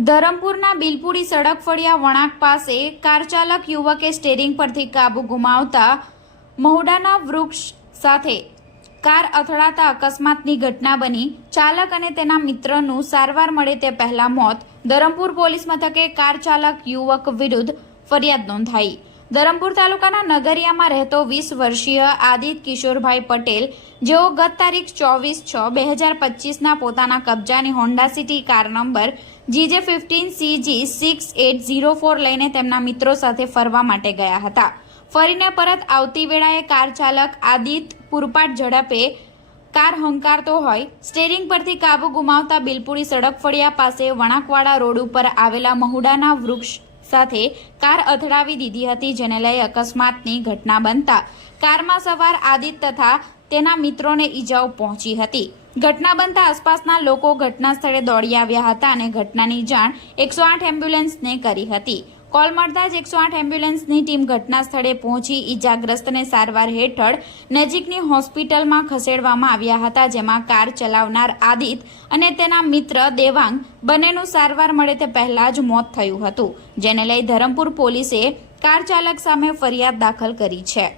ધરમપુરના બિલપુરી સડક ફળિયા વળાંક પાસે કાર ચાલક યુવકે સ્ટેરિંગ પરથી કાબુ ગુમાવતા મહુડાના વૃક્ષ સાથે કાર અથડાતા અકસ્માતની ઘટના બની. ચાલક અને તેના મિત્રનું સારવાર મળે તે પહેલા મોત. ધરમપુર પોલીસ મથકે કાર ચાલક યુવક વિરુદ્ધ ફરિયાદ નોંધાઈ. ધરમપુર તાલુકાના નગરિયામાં રહેતો વીસ વર્ષીય આદિત કિશોરભાઈ પટેલ, જેઓ ગત તારીખ ચોવીસ છ બે હજાર પચીસના પોતાના કબજાની Honda City car number GJ fifteen CG six eight zero four લઈને તેમના મિત્રો સાથે ફરવા માટે ગયા હતા. ફરીને પરત આવતી વેળાએ કાર ચાલક આદિત પૂરપાટ ઝડપે કાર હંકારતો હોય સ્ટેરિંગ પરથી કાબુ ગુમાવતા બિલપુરી સડક ફળિયા પાસે વણાકવાડા રોડ ઉપર આવેલા મહુડાના વૃક્ષ સાથે કાર અથડાવી દીધી હતી, જેને લઈ અકસ્માતની ઘટના બનતા કારમાં સવાર આદિત તથા તેના મિત્રોને ઈજાઓ પહોંચી હતી. ઘટના બનતા આસપાસના લોકો ઘટના સ્થળે દોડી આવ્યા હતા અને ઘટનાની જાણ એકસો આઠ એમ્બ્યુલન્સને કરી હતી. કોલ મળતા જ એકસો આઠ એમ્બ્યુલન્સની ટીમ ઘટના સ્થળે પહોંચી. ઈજાગ્રસ્તને સારવાર હેઠળ નજીકની હોસ્પિટલમાં ખસેડવામાં આવ્યા હતા, જેમાં કાર ચલાવનાર આદિત અને તેના મિત્ર દેવાંગ બંનેનું સારવાર મળે તે પહેલા જ મોત થયું હતું, જેને લઈ ધરમપુર પોલીસે કાર ચાલક સામે ફરિયાદ દાખલ કરી છે.